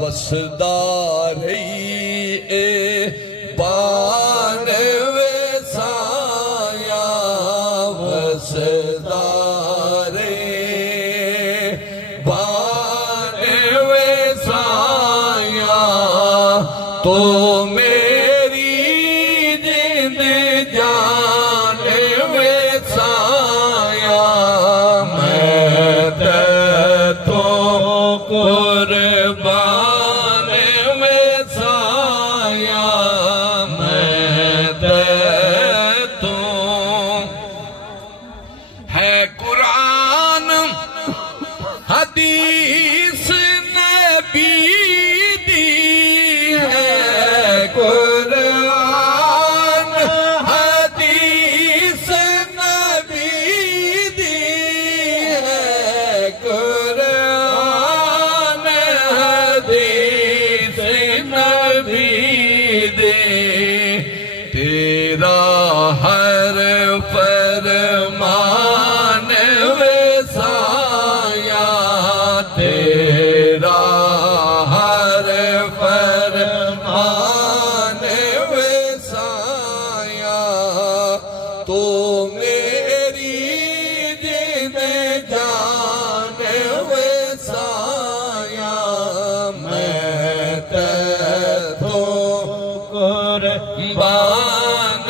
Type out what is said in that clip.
वसदा रही ए बान वसाया वसदा रे बान वसाया तो मेरी जिंद जान वसाया मैं तो कुर्बान वसाया मैं तो है कुरान हदीस नबी दी है कुरान हदीस नबी दी है कुरान हदीस नबी दे तेरा हर फरमान वसाया तेरा हर फरमान वसाया तो मेरी जिंद जान वसाया मैं तो कुर्बान